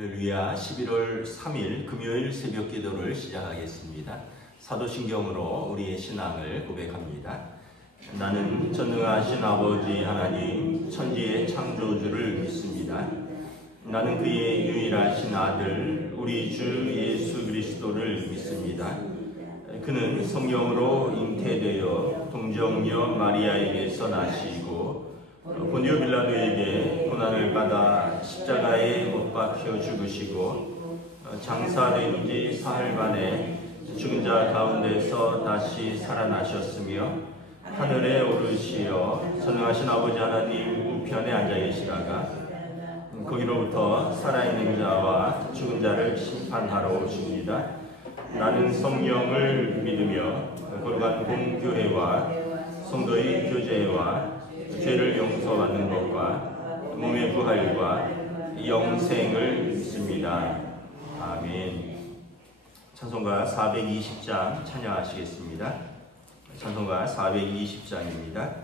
할렐루야. 11월 3일 금요일 새벽 기도를 시작하겠습니다. 사도신경으로 우리의 신앙을 고백합니다. 나는 전능하신 아버지 하나님 천지의 창조주를 믿습니다. 나는 그의 유일하신 아들 우리 주 예수 그리스도를 믿습니다. 그는 성령으로 잉태되어 동정녀 마리아에게서 나시고 본디오 빌라도에게 고난을 받아 십자가에 못 박혀 죽으시고 장사된 지 사흘 만에 죽은 자 가운데서 다시 살아나셨으며 하늘에 오르시어 전능하신 아버지 하나님 우편에 앉아 계시다가 거기로부터 살아있는 자와 죽은 자를 심판하러 오십니다. 나는 성령을 믿으며 거룩한 공교회와 성도의 교제와 죄를 용서받는 것과 몸의 부활과 영생을 믿습니다. 아멘. 찬송가 420장 찬양하시겠습니다. 찬송가 420장입니다.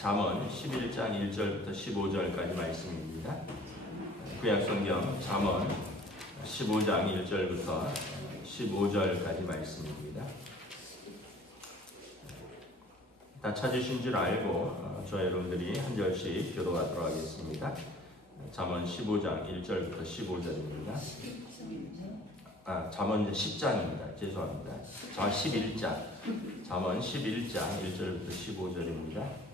잠언 11장 1절부터 15절까지 말씀입니다. 구약성경 잠언 15장 1절부터 15절까지 말씀입니다. 다 찾으신 줄 알고 저 여러분들이 한 절씩 교도하도록 하겠습니다. 잠언 15장 1절부터 15절입니다. 잠언 10장입니다. 죄송합니다. 잠언 11장. 잠언 11장 1절부터 15절입니다.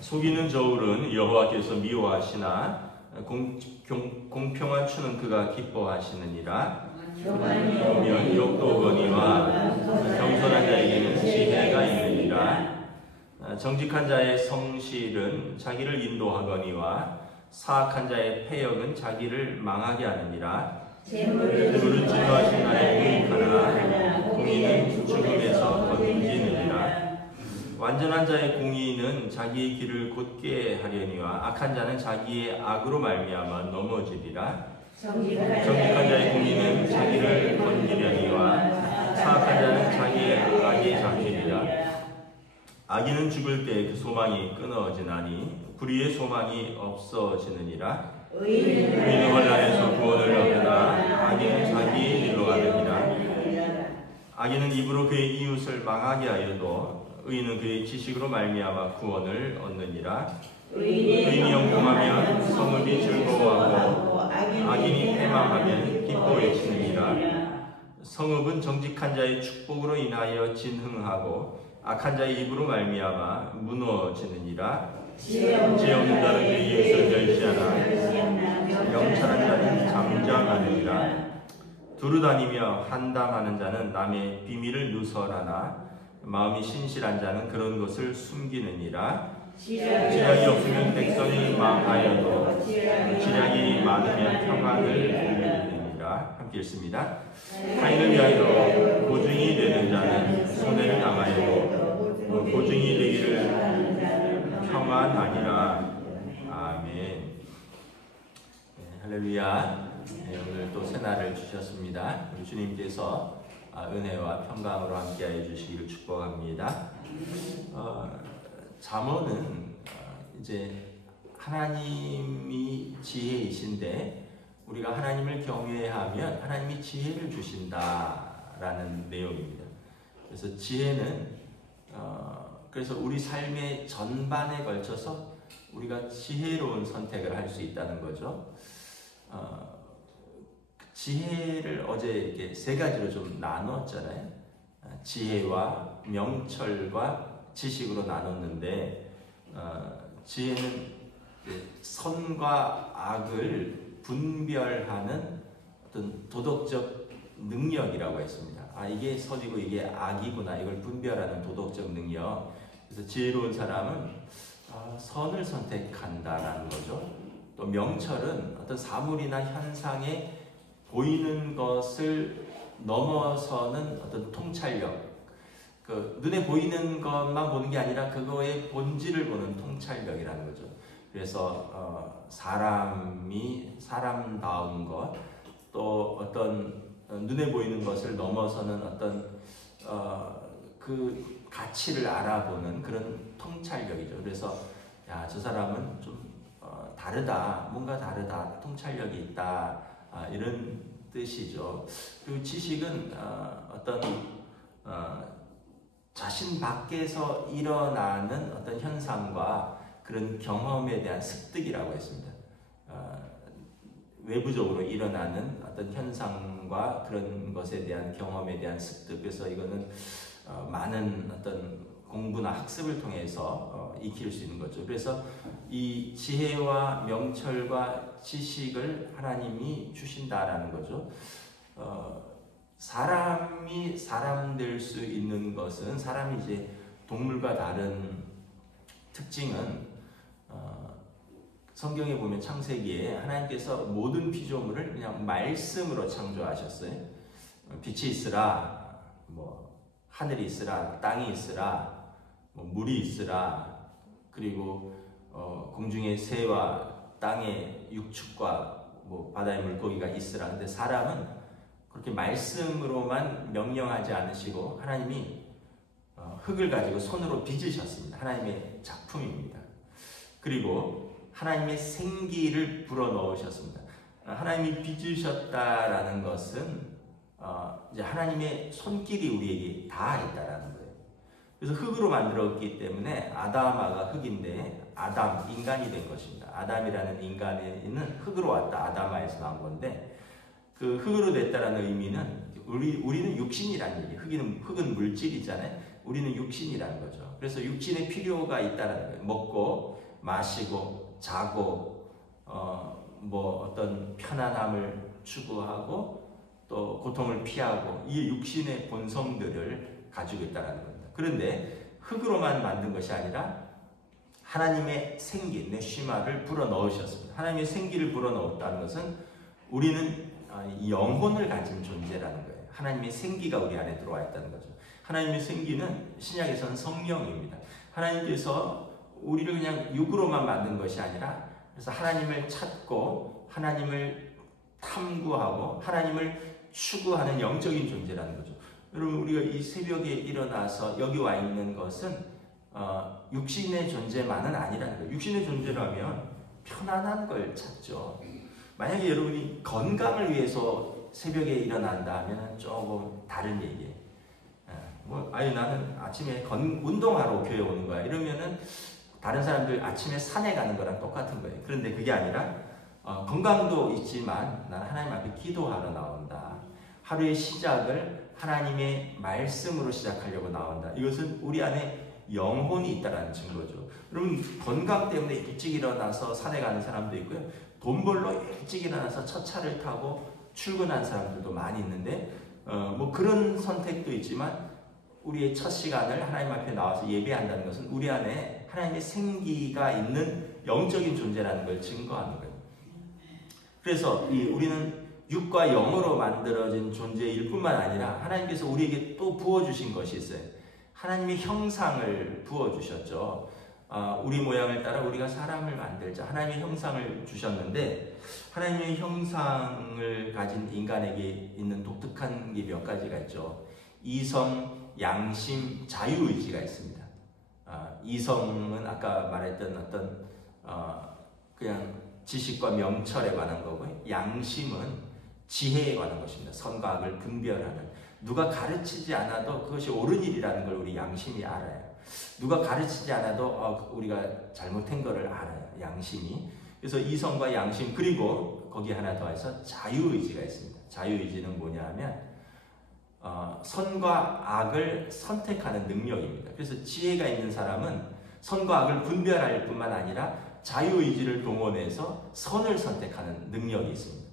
속이는 저울은 여호와께서 미워하시나 공평한 추는 그가 기뻐하시느니라. 보면 욕도 오거니와 겸손한 자에게는 지혜가 있느니라. 정직한 자의 성실은 자기를 인도하거니와 사악한 자의 패역은 자기를 망하게 하느니라. 재물은 진노하신 날에 공익하나 공의는 죽음에서 건지느니라. 완전한 자의 공의는 자기의 길을 곧게 하려니와 악한 자는 자기의 악으로 말미암아 넘어지리라. 정직한 자의 공의는 자기를 건지려니와 사악한 자는 자기의 악에 잠기리라. 악인은 죽을 때 그 소망이 끊어지나니 불의의 소망이 없어지느니라. 의인은 환난에서 구원을 얻으나 악인은 자기의 일로 가느니라. 악인은 입으로 그의 이웃을 망하게 하여도 의인은 그의 지식으로 말미암아 구원을 얻느니라. 의인이 영통하면 성읍이 즐거워하고 악인이 패망하면 기뻐 외치느니라. 성읍은 정직한 자의 축복으로 인하여 진흥하고 악한 자의 입으로 말미암아 무너지느니라. 지혜 없는 자는 그 이웃을 멸시하나 명철한 자는 잠잠하느니라. 두루다니며 한담하는 자는 남의 비밀을 누설하나 마음이 신실한 자는 그런 것을 숨기느니라. 지략이 없으면 백성이 망하여도 지략이 많으면 평안을 누리느니라. 함께 읽습니다. 타인을 위하여 보증이 되는 자는 손해를 당하여도 보증이 되기를 평안하니라. 아멘. 네, 할렐루야. 네, 오늘 또 새날을 주셨습니다. 우리 주님께서 은혜와 평강으로 함께하여 주시기를 축복합니다. 잠언은 이제 하나님이 지혜이신데 우리가 하나님을 경외하면 하나님이 지혜를 주신다라는 내용입니다. 그래서 지혜는 그래서 우리 삶의 전반에 걸쳐서 우리가 지혜로운 선택을 할 수 있다는 거죠. 지혜를 어제 이렇게 세 가지로 좀 나눴잖아요. 지혜와 명철과 지식으로 나눴는데 지혜는 선과 악을 분별하는 어떤 도덕적 능력이라고 했습니다. 이게 선이고 이게 악이구나 이걸 분별하는 도덕적 능력. 그래서 지혜로운 사람은 선을 선택한다라는 거죠. 또 명철은 어떤 사물이나 현상에 보이는 것을 넘어서는 어떤 통찰력, 그 눈에 보이는 것만 보는 게 아니라 그거의 본질을 보는 통찰력이라는 거죠. 그래서 사람이 사람다운 것, 또 어떤 눈에 보이는 것을 넘어서는 어떤 그 가치를 알아보는 그런 통찰력이죠. 그래서 야, 저 사람은 좀 다르다, 뭔가 다르다, 통찰력이 있다. 이런 뜻이죠. 그리고 지식은 어떤 자신 밖에서 일어나는 어떤 현상과 그런 경험에 대한 습득이라고 했습니다. 외부적으로 일어나는 어떤 현상과 그런 것에 대한 경험에 대한 습득. 그래서 이거는 많은 어떤 공부나 학습을 통해서 익힐 수 있는 거죠. 그래서 이 지혜와 명철과 지식을 하나님이 주신다라는 거죠. 사람이 사람 될 수 있는 것은 사람이 이제 동물과 다른 특징은 성경에 보면 창세기에 하나님께서 모든 피조물을 그냥 말씀으로 창조하셨어요. 빛이 있으라, 뭐 하늘이 있으라, 땅이 있으라, 뭐 물이 있으라, 그리고 공중의 새와 땅의 육축과 뭐 바다의 물고기가 있으라. 근데 사람은 그렇게 말씀으로만 명령하지 않으시고 하나님이 흙을 가지고 손으로 빚으셨습니다. 하나님의 작품입니다. 그리고 하나님의 생기를 불어넣으셨습니다. 하나님이 빚으셨다라는 것은 이제 하나님의 손길이 우리에게 다 있다라는 거예요. 그래서 흙으로 만들었기 때문에 아담아가 흙인데 아담, 인간이 된 것입니다. 아담이라는 인간은 흙으로 왔다. 아담아에서 나온 건데 그 흙으로 됐다라는 의미는 우리는 육신이라는 얘기예요. 흙은 물질이잖아요. 우리는 육신이라는 거죠. 그래서 육신의 필요가 있다는 거예요. 먹고 마시고 자고 뭐 어떤 편안함을 추구하고 또 고통을 피하고 이 육신의 본성들을 가지고 있다는 겁니다. 그런데 흙으로만 만든 것이 아니라 하나님의 생기, 네시마를 불어넣으셨습니다. 하나님의 생기를 불어넣었다는 것은 우리는 영혼을 가진 존재라는 거예요. 하나님의 생기가 우리 안에 들어와 있다는 거죠. 하나님의 생기는 신약에서는 성령입니다. 하나님께서 우리를 그냥 육으로만 만든 것이 아니라 그래서 하나님을 찾고 하나님을 탐구하고 하나님을 추구하는 영적인 존재라는 거죠. 여러분 우리가 이 새벽에 일어나서 여기 와 있는 것은 육신의 존재만은 아니라는 거예요. 육신의 존재라면 편안한 걸 찾죠. 만약에 여러분이 건강을 위해서 새벽에 일어난다면 조금 다른 얘기예요. 아니 나는 아침에 운동하러 교회 오는 거야 이러면은 다른 사람들 아침에 산에 가는 거랑 똑같은 거예요. 그런데 그게 아니라 건강도 있지만 난 하나님 앞에 기도하러 나온다. 하루의 시작을 하나님의 말씀으로 시작하려고 나온다. 이것은 우리 안에 영혼이 있다는 증거죠. 여러분 건강 때문에 일찍 일어나서 산에 가는 사람도 있고요. 돈 벌러 일찍 일어나서 첫 차를 타고 출근한 사람들도 많이 있는데 뭐 그런 선택도 있지만 우리의 첫 시간을 하나님 앞에 나와서 예배한다는 것은 우리 안에 하나님의 생기가 있는 영적인 존재라는 걸 증거하는 거예요. 그래서 우리는 육과 영으로 만들어진 존재일 뿐만 아니라 하나님께서 우리에게 또 부어주신 것이 있어요. 하나님의 형상을 부어주셨죠. 우리 모양을 따라 우리가 사람을 만들자. 하나님의 형상을 주셨는데 하나님의 형상을 가진 인간에게 있는 독특한 게 몇 가지가 있죠. 이성, 양심, 자유의지가 있습니다. 이성은 아까 말했던 어떤 그냥 지식과 명철에 관한 거고요. 양심은 지혜에 관한 것입니다. 선과 악을 분별하는. 누가 가르치지 않아도 그것이 옳은 일이라는 걸 우리 양심이 알아요. 누가 가르치지 않아도 우리가 잘못한 거를 알아요. 양심이. 그래서 이성과 양심 그리고 거기에 하나 더해서 자유의지가 있습니다. 자유의지는 뭐냐 하면 선과 악을 선택하는 능력입니다. 그래서 지혜가 있는 사람은 선과 악을 분별할 뿐만 아니라 자유의지를 동원해서 선을 선택하는 능력이 있습니다.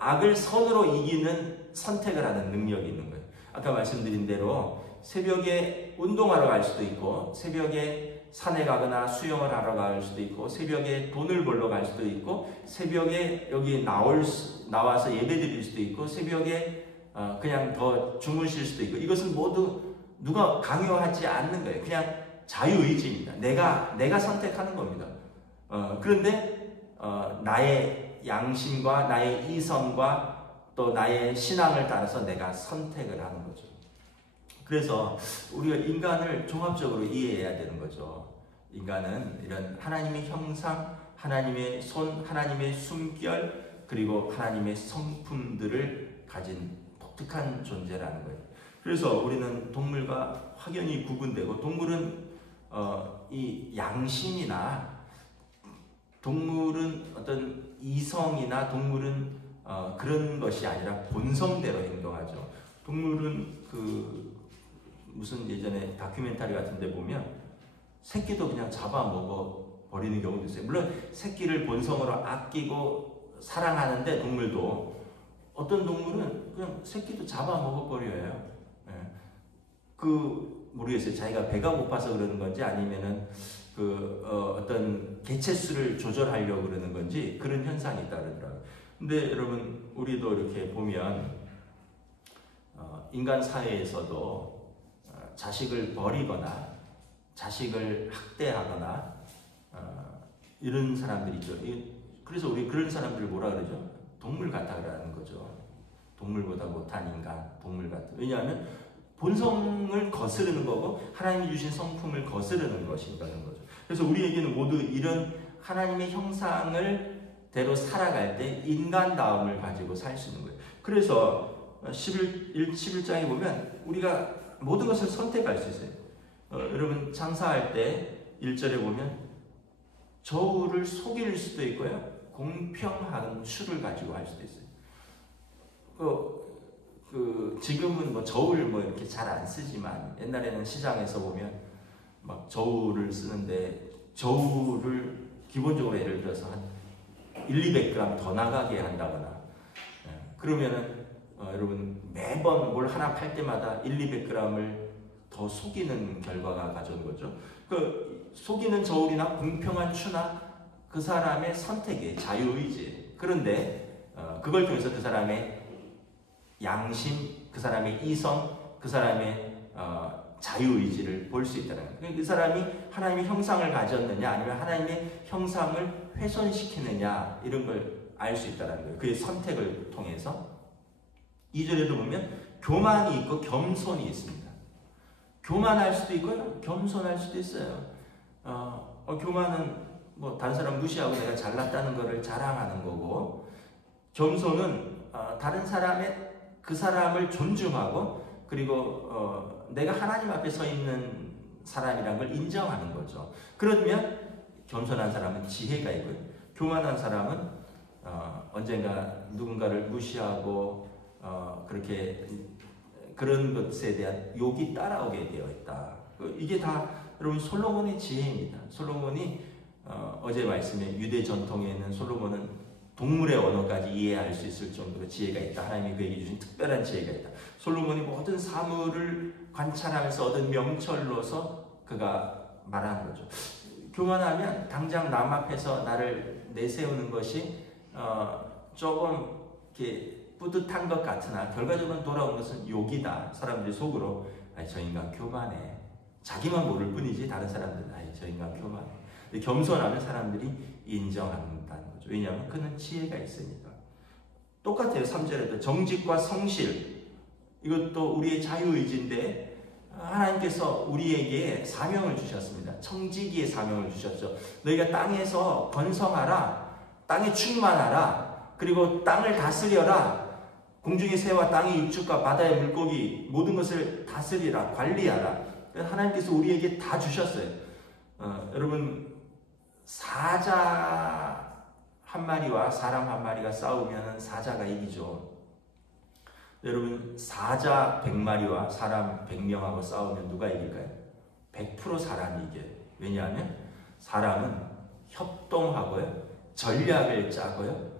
악을 선으로 이기는 선택을 하는 능력이 있는 거예요. 아까 말씀드린 대로 새벽에 운동하러 갈 수도 있고 새벽에 산에 가거나 수영을 하러 갈 수도 있고 새벽에 돈을 벌러 갈 수도 있고 새벽에 여기 나와서 예배 드릴 수도 있고 새벽에 그냥 더 주무실 수도 있고 이것은 모두 누가 강요하지 않는 거예요. 그냥 자유의지입니다. 내가 선택하는 겁니다. 그런데 나의 양심과 나의 이성과 또 나의 신앙을 따라서 내가 선택을 하는 거죠. 그래서 우리가 인간을 종합적으로 이해해야 되는 거죠. 인간은 이런 하나님의 형상, 하나님의 손, 하나님의 숨결, 그리고 하나님의 성품들을 가진 독특한 존재라는 거예요. 그래서 우리는 동물과 확연히 구분되고 동물은 이 양심이나 동물은 어떤 이성이나 동물은 그런 것이 아니라 본성대로 행동하죠. 동물은 무슨 예전에 다큐멘터리 같은 데 보면 새끼도 그냥 잡아먹어 버리는 경우도 있어요. 물론 새끼를 본성으로 아끼고 사랑하는데 동물도 어떤 동물은 그냥 새끼도 잡아먹어 버려요. 모르겠어요. 자기가 배가 고파서 그러는 건지 아니면은 어떤 개체수를 조절하려고 그러는 건지 그런 현상이 있다 그러더라고요. 근데 여러분 우리도 이렇게 보면 인간 사회에서도 자식을 버리거나 자식을 학대하거나 이런 사람들이 있죠. 그래서 우리 그런 사람들을 뭐라 그러죠? 동물 같다라는 거죠. 동물보다 못한 인간, 동물 같다. 왜냐하면 본성을 거스르는 거고 하나님이 주신 성품을 거스르는 것이라는 거죠. 그래서 우리에게는 모두 이런 하나님의 형상을 대로 살아갈 때 인간다움을 가지고 살 수 있는 거예요. 그래서 11장에 보면 우리가 모든 것을 선택할 수 있어요. 여러분 장사할 때 1절에 보면 저울을 속일 수도 있고요. 공평한 수를 가지고 할 수도 있어요. 지금은 뭐 저울 뭐 이렇게 잘 안 쓰지만 옛날에는 시장에서 보면 막 저울을 쓰는데 저울을 기본적으로 예를 들어서 한 100~200g 더 나가게 한다거나 그러면은 여러분 매번 뭘 하나 팔 때마다 100~200g을 더 속이는 결과가 가져온 거죠. 속이는 저울이나 공평한 추나 그 사람의 선택의 자유의지. 그런데 그걸 통해서 그 사람의 양심, 그 사람의 이성, 그 사람의 자유의지를 볼 수 있다는 거예요. 그 사람이 하나님의 형상을 가졌느냐 아니면 하나님의 형상을 훼손시키느냐 이런 걸 알 수 있다는 거예요. 그의 선택을 통해서. 2절에도 보면 교만이 있고 겸손이 있습니다. 교만할 수도 있고요. 겸손할 수도 있어요. 교만은 뭐 다른 사람 무시하고 내가 잘났다는 것을 자랑하는 거고 겸손은 다른 사람의 그 사람을 존중하고 그리고 내가 하나님 앞에 서 있는 사람이란 걸 인정하는 거죠. 그러면 겸손한 사람은 지혜가 있고요. 교만한 사람은 언젠가 누군가를 무시하고 그렇게 그런 것에 대한 욕이 따라오게 되어 있다. 이게 다 여러분 솔로몬의 지혜입니다. 솔로몬이 어제 말씀에 유대 전통에는 솔로몬은 동물의 언어까지 이해할 수 있을 정도로 지혜가 있다. 하나님이 그에게 주신 특별한 지혜가 있다. 솔로몬이 모든 사물을 관찰하면서 얻은 명철로서 그가 말하는 거죠. 교만하면 당장 남 앞에서 나를 내세우는 것이 조금 이렇게 뿌듯한 것 같으나 결과적으로 돌아온 것은 욕이다. 사람들이 속으로 저 인간 교만해. 자기만 모를 뿐이지 다른 사람들은 저 인간 교만해. 겸손하면 사람들이 인정한다는 거죠. 왜냐하면 그는 지혜가 있으니까. 똑같아요. 3절에도 정직과 성실, 이것도 우리의 자유의지인데 하나님께서 우리에게 사명을 주셨습니다. 청지기의 사명을 주셨죠. 너희가 땅에서 번성하라, 땅에 충만하라, 그리고 땅을 다스려라. 공중의 새와 땅의 육축과 바다의 물고기 모든 것을 다스리라, 관리하라. 하나님께서 우리에게 다 주셨어요. 여러분, 사자 한 마리와 사람 한 마리가 싸우면 사자가 이기죠. 여러분, 사자 100마리와 사람 100명하고 싸우면 누가 이길까요? 100% 사람이 이겨요. 왜냐하면 사람은 협동하고요, 전략을 짜고요,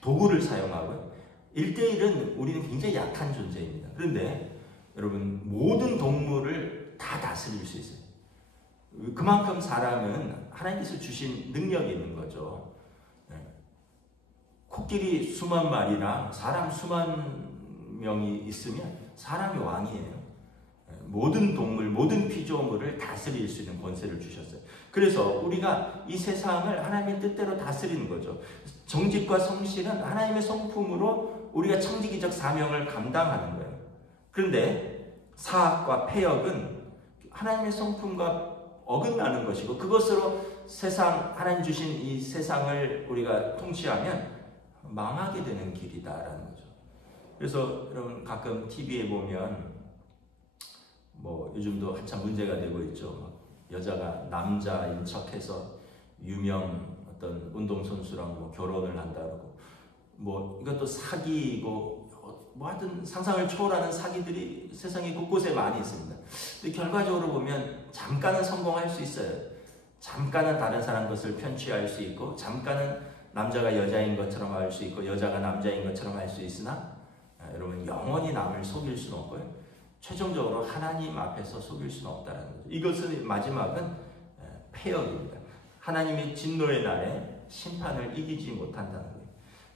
도구를 사용하고요. 1대1은 우리는 굉장히 약한 존재입니다. 그런데 여러분, 모든 동물을 다 다스릴 수 있어요. 그만큼 사람은 하나님께서 주신 능력이 있는 거죠. 코끼리 수만 마리랑 사람 수만 명이 있으면 사람이 왕이에요. 모든 동물, 모든 피조물을 다스릴 수 있는 권세를 주셨어요. 그래서 우리가 이 세상을 하나님의 뜻대로 다스리는 거죠. 정직과 성실은 하나님의 성품으로 우리가 청지기적 사명을 감당하는 거예요. 그런데 사악과 패역은 하나님의 성품과 어긋나는 것이고, 그것으로 하나님 주신 이 세상을 우리가 통치하면 망하게 되는 길이다라는 거죠. 그래서 여러분, 가끔 TV에 보면 요즘도 한참 문제가 되고 있죠. 여자가 남자인 척해서 유명 어떤 운동선수랑 결혼을 한다고, 이것도 사기이고, 하여튼 상상을 초월하는 사기들이 세상에 곳곳에 많이 있습니다. 근데 결과적으로 보면 잠깐은 성공할 수 있어요. 잠깐은 다른 사람 것을 편취할 수 있고, 잠깐은 남자가 여자인 것처럼 할 수 있고, 여자가 남자인 것처럼 할 수 있으나, 여러분, 영원히 남을 속일 수는 없고요, 최종적으로 하나님 앞에서 속일 수는 없다는 거죠. 이것은 마지막은 패역입니다. 하나님의 진노의 날에 심판을 이기지 못한다는 거예요.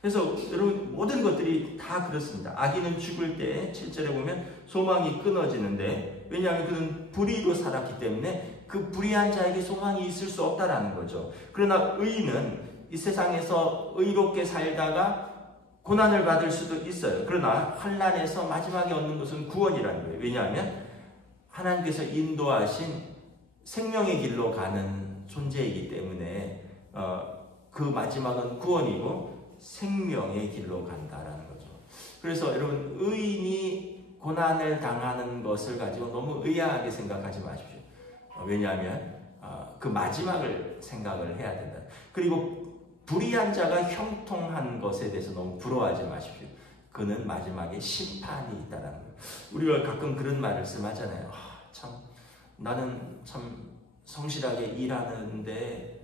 그래서 여러분, 모든 것들이 다 그렇습니다. 악인은 죽을 때 7절에 보면 소망이 끊어지는데, 왜냐하면 그는 불의로 살았기 때문에 그 불의한 자에게 소망이 있을 수 없다라는 거죠. 그러나 의인은 이 세상에서 의롭게 살다가 고난을 받을 수도 있어요. 그러나 환난에서 마지막에 얻는 것은 구원이라는 거예요. 왜냐하면 하나님께서 인도하신 생명의 길로 가는 존재이기 때문에 그 마지막은 구원이고 생명의 길로 간다라는 거죠. 그래서 여러분, 의인이 고난을 당하는 것을 가지고 너무 의아하게 생각하지 마십시오. 왜냐하면 그 마지막을 생각을 해야 된다. 그리고 불의한 자가 형통한 것에 대해서 너무 부러워하지 마십시오. 그는 마지막에 심판이 있다라는 거예요. 우리가 가끔 그런 말씀하잖아요. 나는 참 성실하게 일하는데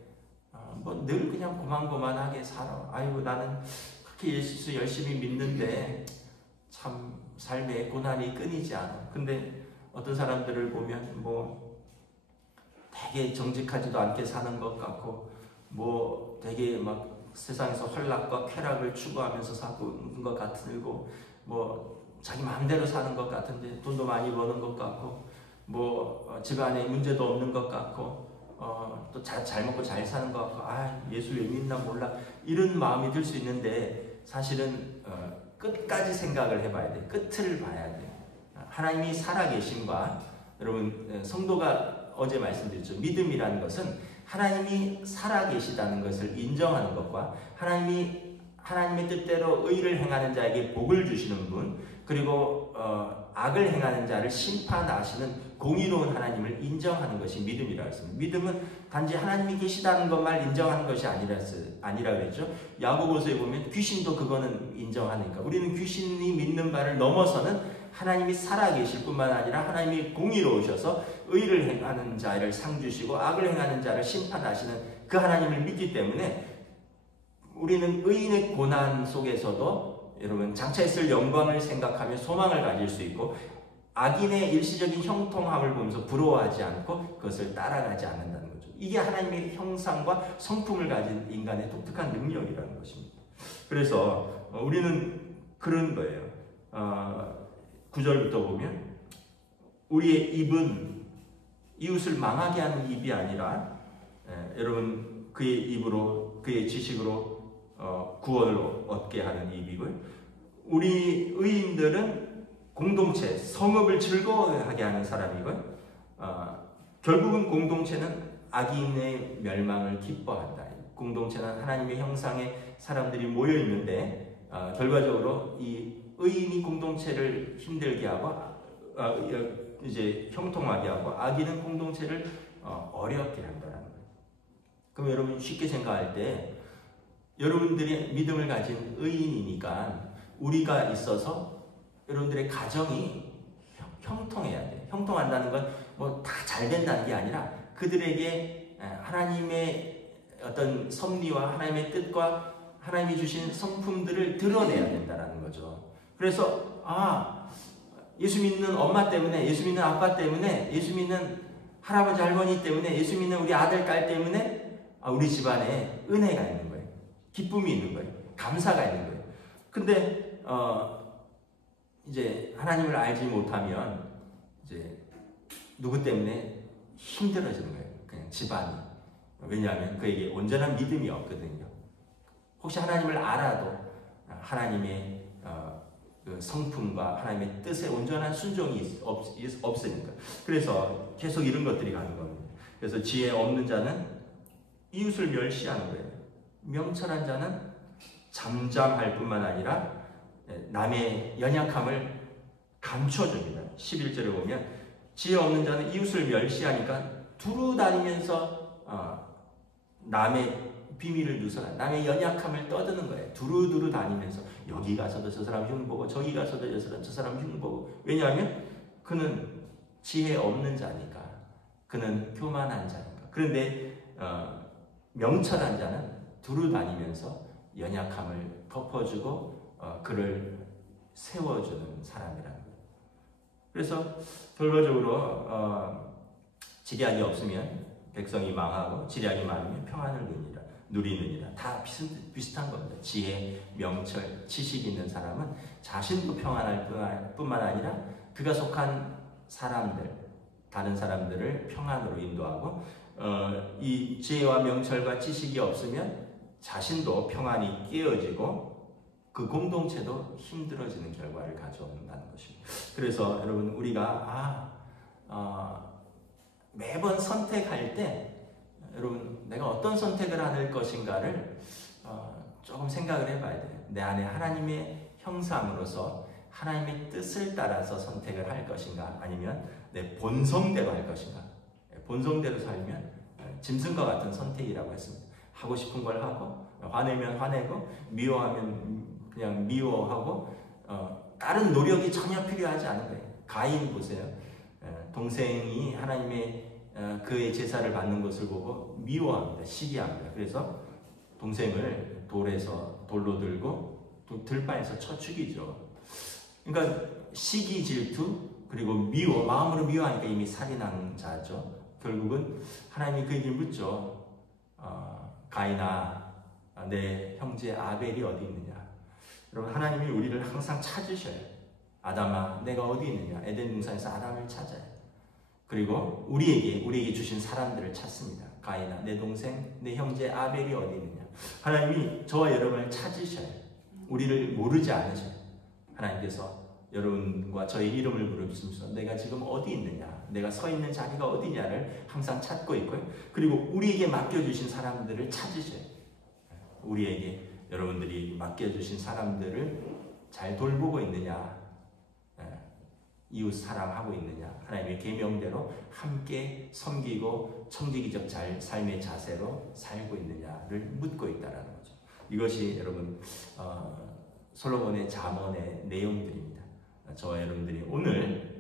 늘 그냥 고만고만하게 살아. 아이고, 나는 그렇게 예수 열심히 믿는데 참 삶에 고난이 끊이지 않아. 근데 어떤 사람들을 보면 되게 정직하지도 않게 사는 것 같고, 되게 세상에서 환락과 쾌락을 추구하면서 사는 것 같고, 자기 마음대로 사는 것 같은데 돈도 많이 버는 것 같고, 집안에 문제도 없는 것 같고, 또 잘 먹고 잘 사는 것 같고, 예수 왜 믿나 몰라, 이런 마음이 들 수 있는데, 사실은 끝까지 생각을 해봐야 돼. 끝을 봐야 돼. 하나님이 살아계심과, 여러분, 성도가 어제 말씀드렸죠. 믿음이라는 것은 하나님이 살아계시다는 것을 인정하는 것과 하나님이 하나님의 뜻대로 의를 행하는 자에게 복을 주시는 분, 그리고 악을 행하는 자를 심판하시는 공의로운 하나님을 인정하는 것이 믿음이라고 했습니다. 믿음은 단지 하나님이 계시다는 것만 인정하는 것이 아니라 그랬죠. 야고보서에 보면 귀신도 그거는 인정하니까 우리는 귀신이 믿는 바를 넘어서는 하나님이 살아계실 뿐만 아니라 하나님이 공의로우셔서 의를 행하는 자를 상 주시고 악을 행하는 자를 심판하시는 그 하나님을 믿기 때문에 우리는 의인의 고난 속에서도 여러분 장차 있을 영광을 생각하며 소망을 가질 수 있고, 악인의 일시적인 형통함을 보면서 부러워하지 않고 그것을 따라가지 않는다는 거죠. 이게 하나님의 형상과 성품을 가진 인간의 독특한 능력이라는 것입니다. 그래서 우리는 그런 거예요. 9절부터 보면 우리의 입은 이웃을 망하게 하는 입이 아니라 여러분 그의 입으로 그의 지식으로 구원을 얻게 하는 입이고요. 우리 의인들은 공동체, 성읍을 즐거워하게 하는 사람이고요. 결국은 공동체는 악인의 멸망을 기뻐한다. 공동체는 하나님의 형상의 사람들이 모여 있는데 결과적으로 이 의인이 공동체를 힘들게 하고 이제 형통하게 하고 악인은 공동체를 어렵게 한다는 거예요. 그럼 여러분 쉽게 생각할 때 여러분들이 믿음을 가진 의인이니까 우리가 있어서 여러분들의 가정이 형통해야 돼. 형통한다는 건 뭐 다 잘 된다는 게 아니라 그들에게 하나님의 어떤 섭리와 하나님의 뜻과 하나님이 주신 성품들을 드러내야 된다는 거죠. 그래서 예수 믿는 엄마 때문에, 예수 믿는 아빠 때문에, 예수 믿는 할아버지 할머니 때문에, 예수 믿는 우리 아들 딸 때문에 우리 집안에 은혜가 있는 거예요. 기쁨이 있는 거예요. 감사가 있는 거예요. 근데 이제 하나님을 알지 못하면 이제 누구 때문에 힘들어지는 거예요. 그냥 집안이. 왜냐하면 그에게 온전한 믿음이 없거든요. 혹시 하나님을 알아도 하나님의 그 성품과 하나님의 뜻에 온전한 순종이 없으니까. 그래서 계속 이런 것들이 가는 겁니다. 그래서 지혜 없는 자는 이웃을 멸시하는 거예요. 명철한 자는 잠잠할 뿐만 아니라 남의 연약함을 감춰줍니다. 11절에 보면 지혜 없는 자는 이웃을 멸시하니까 두루 다니면서 남의 비밀을 누설한, 남의 연약함을 떠드는 거예요. 두루두루 다니면서 여기 가서도 저 사람 흉보고 저기 가서도 저 사람 흉보고. 왜냐하면 그는 지혜 없는 자니까. 그는 교만한 자니까. 그런데 명철한 자는 두루 다니면서 연약함을 덮어주고 그를 세워주는 사람이라는 거예요. 그래서 결과적으로 지략이 없으면 백성이 망하고 지략이 많으면 평안을 누리느니라. 다 비슷한 겁니다. 지혜, 명철, 지식 있는 사람은 자신도 평안할 뿐만 아니라 그가 속한 사람들, 다른 사람들을 평안으로 인도하고, 이 지혜와 명철과 지식이 없으면 자신도 평안이 깨어지고 그 공동체도 힘들어지는 결과를 가져온다는 것입니다. 그래서 여러분 우리가 매번 선택할 때 여러분 내가 어떤 선택을 할 것인가를 조금 생각을 해봐야 돼요. 내 안에 하나님의 형상으로서 하나님의 뜻을 따라서 선택을 할 것인가, 아니면 내 본성대로 할 것인가. 본성대로 살면 짐승과 같은 선택이라고 했습니다. 하고 싶은 걸 하고, 화내면 화내고, 미워하면 그냥 미워하고, 다른 노력이 전혀 필요하지 않은 거예요. 가인 보세요. 동생이 하나님의 그의 제사를 받는 것을 보고 미워합니다. 시기합니다. 그래서 동생을 돌로 들고 들바에서 쳐 죽이죠. 그러니까 시기, 질투, 그리고 마음으로 미워하니까 이미 살인한 자죠. 결국은 하나님이 그에게 묻죠. 가인아, 내 형제 아벨이 어디 있느냐. 여러분 하나님이 우리를 항상 찾으셔요. 아담아, 내가 어디 있느냐. 에덴 동산에서 아담을 찾아요. 그리고 우리에게 주신 사람들을 찾습니다. 가인아, 내 동생, 내 형제 아벨이 어디 있느냐. 하나님이 저와 여러분을 찾으셔요. 우리를 모르지 않으셔요. 하나님께서 여러분과 저의 이름을 부르시면서 내가 지금 어디 있느냐, 내가 서 있는 자리가 어디냐를 항상 찾고 있고요. 그리고 우리에게 맡겨주신 사람들을 찾으셔요. 우리에게 여러분들이 맡겨주신 사람들을 잘 돌보고 있느냐, 이웃 사랑하고 있느냐, 하나님의 계명대로 함께 섬기고 청지기적 삶의 자세로 살고 있느냐를 묻고 있다라는 거죠. 이것이 여러분 솔로몬의 잠언의 내용들입니다. 저와 여러분들이 오늘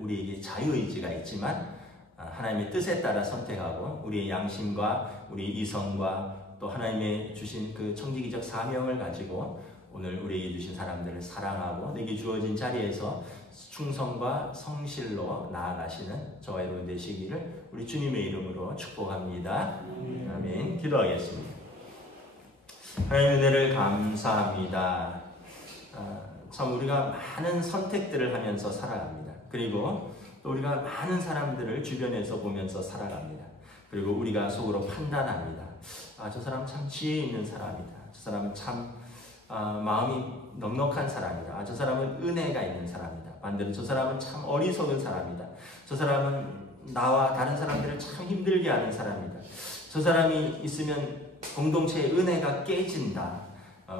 우리에게 자유의지가 있지만 하나님의 뜻에 따라 선택하고 우리의 양심과 우리 이성과 또 하나님의 주신 그 청지기적 사명을 가지고 오늘 우리에게 주신 사람들을 사랑하고 내게 주어진 자리에서 충성과 성실로 나아가시는 저와 여러분 되시기를 우리 주님의 이름으로 축복합니다. 아멘. 기도하겠습니다. 하나님의 은혜를 감사합니다. 참 우리가 많은 선택들을 하면서 살아갑니다. 그리고 또 우리가 많은 사람들을 주변에서 보면서 살아갑니다. 그리고 우리가 속으로 판단합니다. 저 사람 참 지혜 있는 사람이다. 저 사람은 참 마음이 넉넉한 사람이다. 저 사람은 은혜가 있는 사람이다. 반대로 저 사람은 참 어리석은 사람이다. 저 사람은 나와 다른 사람들을 참 힘들게 하는 사람이다. 저 사람이 있으면 공동체의 은혜가 깨진다.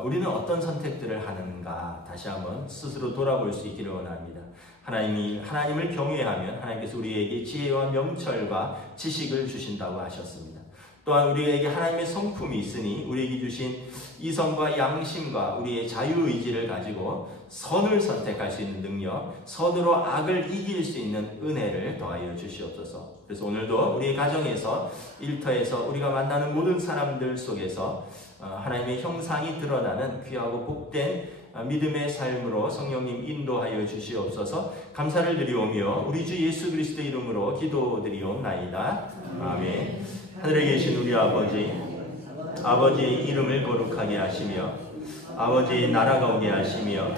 우리는 어떤 선택들을 하는가 다시 한번 스스로 돌아볼 수 있기를 원합니다. 하나님을 경외하면 하나님께서 우리에게 지혜와 명철과 지식을 주신다고 하셨습니다. 또한 우리에게 하나님의 성품이 있으니 우리에게 주신 이성과 양심과 우리의 자유의지를 가지고 선을 선택할 수 있는 능력, 선으로 악을 이길 수 있는 은혜를 더하여 주시옵소서. 그래서 오늘도 우리의 가정에서, 일터에서 우리가 만나는 모든 사람들 속에서 하나님의 형상이 드러나는 귀하고 복된 믿음의 삶으로 성령님 인도하여 주시옵소서. 감사를 드리오며 우리 주 예수 그리스도 이름으로 기도드리옵나이다. 아멘. 하늘에 계신 우리 아버지의 이름을 거룩하게 하시며 아버지의 나라가 오게 하시며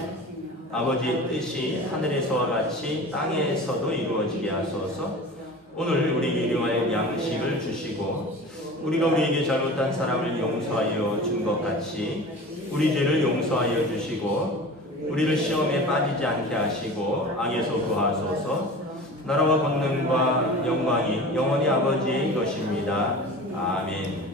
아버지의 뜻이 하늘에서와 같이 땅에서도 이루어지게 하소서. 오늘 우리에게 일용할 양식을 주시고 우리가 우리에게 잘못한 사람을 용서하여 준 것 같이 우리 죄를 용서하여 주시고 우리를 시험에 빠지지 않게 하시고 악에서 구하소서. 나라와 권능과 영광이 영원히 아버지의 것입니다. 아멘.